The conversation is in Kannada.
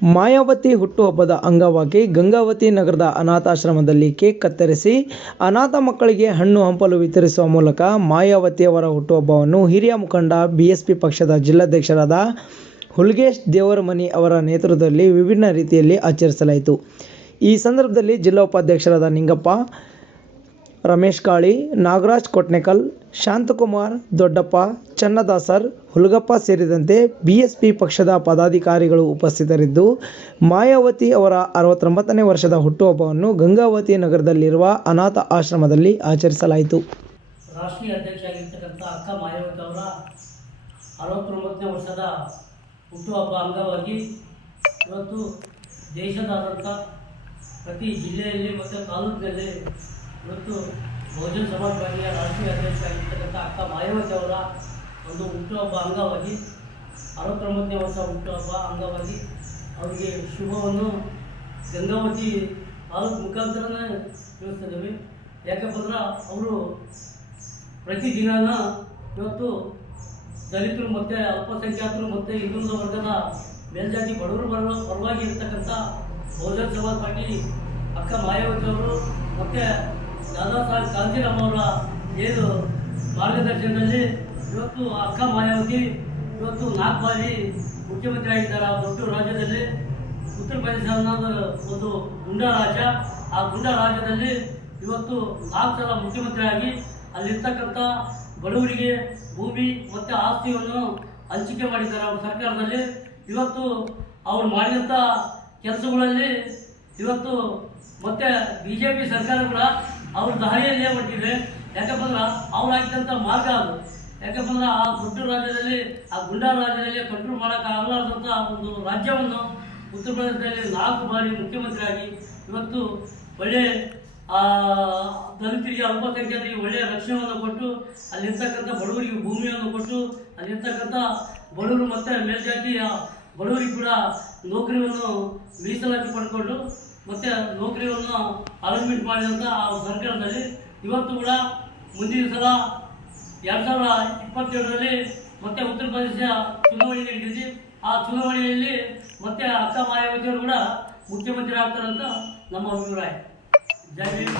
ಮಾಯಾವತಿ ಹುಟ್ಟುಹಬ್ಬದ ಅಂಗವಾಗಿ ಗಂಗಾವತಿ ನಗರದ ಅನಾಥಾಶ್ರಮದಲ್ಲಿ ಕೇಕ್ ಕತ್ತರಿಸಿ ಅನಾಥ ಮಕ್ಕಳಿಗೆ ಹಣ್ಣು ಹಂಪಲು ವಿತರಿಸುವ ಮೂಲಕ ಮಾಯಾವತಿಯವರ ಹುಟ್ಟುಹಬ್ಬವನ್ನು ಹಿರಿಯ ಮುಖಂಡ ಬಿಎಸ್ಪಿ ಪಕ್ಷದ ಜಿಲ್ಲಾಧ್ಯಕ್ಷರಾದ ಹುಲ್ಗೇಶ್ ದೇವರಮನಿ ಅವರ ನೇತೃತ್ವದಲ್ಲಿ ವಿಭಿನ್ನ ರೀತಿಯಲ್ಲಿ ಆಚರಿಸಲಾಯಿತು. ಈ ಸಂದರ್ಭದಲ್ಲಿ ಜಿಲ್ಲಾ ಉಪಾಧ್ಯಕ್ಷರಾದ ನಿಂಗಪ್ಪ, ರಮೇಶ್ ಕಾಳಿ, ನಾಗರಾಜ್ ಕೊಟ್ನೇಕಲ್, ಶಾಂತಕುಮಾರ್, ದೊಡ್ಡಪ್ಪ, ಚನ್ನದಾಸರ್, ಹುಲ್ಗಪ್ಪ ಸೇರಿದಂತೆ ಬಿಎಸ್ಪಿ ಪಕ್ಷದ ಪದಾಧಿಕಾರಿಗಳು ಉಪಸ್ಥಿತರಿದ್ದು, ಮಾಯಾವತಿ ಅವರ 69ನೇ ವರ್ಷದ ಹುಟ್ಟುಹಬ್ಬವನ್ನು ಗಂಗಾವತಿ ನಗರದಲ್ಲಿರುವ ಅನಾಥ ಆಶ್ರಮದಲ್ಲಿ ಆಚರಿಸಲಾಯಿತು. ರಾಷ್ಟ್ರೀಯ ಅಧ್ಯಕ್ಷರಾಗಿರ್ತಕ್ಕಂಥ ಅಕ್ಕ ಮಾಯಾವತಿ ಅವರ 69ನೇ ವರ್ಷದ ಹುಟ್ಟುಹಬ್ಬ ಅಂಗವಾಗಿ ಇವತ್ತು ದೇಶದಾದ್ಯಂತ ಪ್ರತಿ ಜಿಲ್ಲೆಯಲ್ಲಿ ಮತ್ತು ತಾಲೂಕಿನಲ್ಲಿ ಇವತ್ತು ಬಹುಜನ ಸಮಾಜ ಪಾರ್ಟಿಯ ರಾಷ್ಟ್ರೀಯ ಅಧ್ಯಕ್ಷರಾಗಿರ್ತಕ್ಕಂಥ ಅಕ್ಕ ಮಾಯಾವತಿ ಅವರ ಒಂದು ಹುಟ್ಟುಹಬ್ಬ ಅಂಗವಾಗಿ 69ನೇ ವರ್ಷ ಹುಟ್ಟುಹಬ್ಬ ಅಂಗವಾಗಿ ಅವರಿಗೆ ಶುಭವನ್ನು ಗಂಗಾವತಿ ತಾಲೂಕು ಮುಖಾಂತರನೇ ತಿಳಿಸ್ತಿದ್ದೀವಿ. ಯಾಕಂದ್ರೆ ಅವರು ಪ್ರತಿದಿನ ಇವತ್ತು ದಲಿತರು ಮತ್ತು ಅಲ್ಪಸಂಖ್ಯಾತರು ಮತ್ತು ಹಿಂದುಳಿದ ವರ್ಗದ ಮೇಲ್ಜಾತಿ ಬಡವರು ಪರವಾಗಿ ಇರ್ತಕ್ಕಂಥ ಬಹುಜನ ಸಮಾಜ ಪಾರ್ಟಿ ಅಕ್ಕ ಮಾಯಾವತಿ ಅವರು ಮತ್ತು ದಾದಾ ಸಾಹೇಬ್ ಕಾಂತಿರಾಮ್ ಅವರ ಏನು ಮಾರ್ಗದರ್ಶನದಲ್ಲಿ ಇವತ್ತು ಅಕ್ಕ ಮಾಯಾವತಿ ಇವತ್ತು 4 ಬಾರಿ ಮುಖ್ಯಮಂತ್ರಿ ಆಗಿದ್ದಾರೆ. ಆ ದೊಡ್ಡ ರಾಜ್ಯದಲ್ಲಿ ಉತ್ತರ ಪ್ರದೇಶ ಅನ್ನೋದು ಒಂದು ಗುಂಡಾ ರಾಜ್ಯ. ಆ ಗುಂಡಾ ರಾಜ್ಯದಲ್ಲಿ ಇವತ್ತು 4 ಸಲ ಮುಖ್ಯಮಂತ್ರಿ ಆಗಿ ಅಲ್ಲಿರ್ತಕ್ಕಂಥ ಬಡವರಿಗೆ ಭೂಮಿ ಮತ್ತು ಆಸ್ತಿಯನ್ನು ಹಂಚಿಕೆ ಮಾಡಿದ್ದಾರೆ ಅವ್ರ ಸರ್ಕಾರದಲ್ಲಿ. ಇವತ್ತು ಅವ್ರು ಮಾಡಿದಂಥ ಕೆಲಸಗಳಲ್ಲಿ ಇವತ್ತು ಮತ್ತೆ BJP ಸರ್ಕಾರ ಕೂಡ ಅವ್ರ ದಾರಿಯಲ್ಲೇ ಹೊರಟಿದೆ. ಯಾಕಂದ್ರೆ ಅವ್ರಾಗಿದ್ದಂಥ ಮಾರ್ಗ ಅದು. ಯಾಕಂದ್ರೆ ಆ ದೊಡ್ಡ ರಾಜ್ಯದಲ್ಲಿ, ಆ ಗುಂಡಾ ರಾಜ್ಯದಲ್ಲಿ ಕಂಟ್ರೋಲ್ ಮಾಡೋಕ್ಕಾಗಲಾರ್ದಂಥ ಒಂದು ರಾಜ್ಯವನ್ನು ಉತ್ತರ ಪ್ರದೇಶದಲ್ಲಿ 4 ಬಾರಿ ಮುಖ್ಯಮಂತ್ರಿ ಆಗಿ ಇವತ್ತು ಒಳ್ಳೆ ದಲಿತರಿಗೆ ಅಲ್ಪಸಂಖ್ಯಾತರಿಗೆ ಒಳ್ಳೆಯ ರಕ್ಷಣೆಯನ್ನು ಕೊಟ್ಟು, ಅಲ್ಲಿರ್ತಕ್ಕಂಥ ಬಡವರಿಗೆ ಭೂಮಿಯನ್ನು ಕೊಟ್ಟು, ಅಲ್ಲಿರ್ತಕ್ಕಂಥ ಬಡವರು ಮತ್ತು ಮೇಲ್ಜಾತಿಯ ಬಡವರಿಗೆ ಕೂಡ ನೌಕರಿಯನ್ನು ಮೀಸಲಾತಿ ಪಡ್ಕೊಂಡು ಮತ್ತು ನೌಕರಿಯನ್ನು ಅಲೈನ್ಮೆಂಟ್ ಮಾಡಿದಂಥ ಆ ಸರ್ಕಾರದಲ್ಲಿ ಇವತ್ತು ಕೂಡ ಮುಂದಿನ ಸಲ 2027ರಲ್ಲಿ ಮತ್ತೆ ಉತ್ತರ ಪ್ರದೇಶ ಚುನಾವಣೆ ನಡೆದಿದೆ. ಆ ಚುನಾವಣೆಯಲ್ಲಿ ಮತ್ತೆ ಅಕ್ಕ ಮಾಯಾವತಿಯವರು ಕೂಡ ಮುಖ್ಯಮಂತ್ರಿ ಆಗ್ತಾರಂತ ನಮ್ಮ ಅಭಿಪ್ರಾಯ. ಜೈ ಹಿಂದ್.